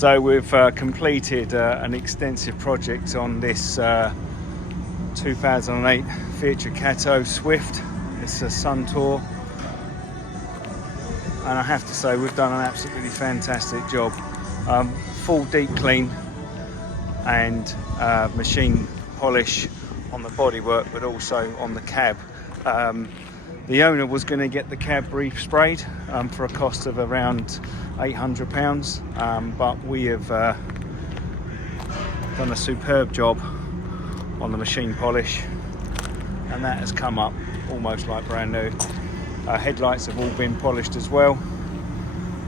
So we've completed an extensive project on this 2008 Fiat Swift. It's a Suntour, and I have to say we've done an absolutely fantastic job. Full deep clean and machine polish on the bodywork, but also on the cab. The owner was going to get the cab resprayed for a cost of around £800, but we have done a superb job on the machine polish, and that has come up almost like brand new. Headlights have all been polished as well,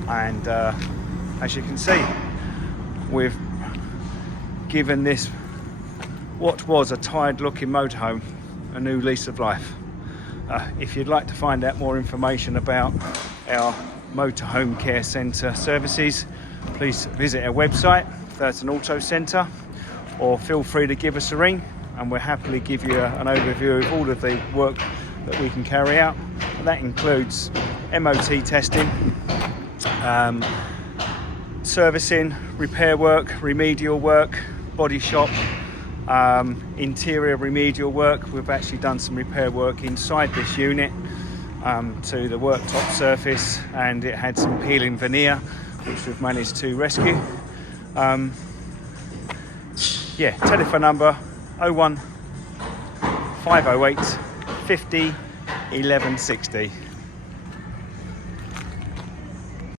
and as you can see, we've given this what was a tired looking motorhome a new lease of life. If you'd like to find out more information about our motorhome care centre services, please visit our website, Thurton Auto Centre, or feel free to give us a ring, and we'll happily give you an overview of all of the work that we can carry out. And that includes MOT testing, servicing, repair work, remedial work, body shop, interior remedial work. We've actually done some repair work inside this unit to the worktop surface, and it had some peeling veneer which we've managed to rescue. Yeah, telephone number 01508 50 1160.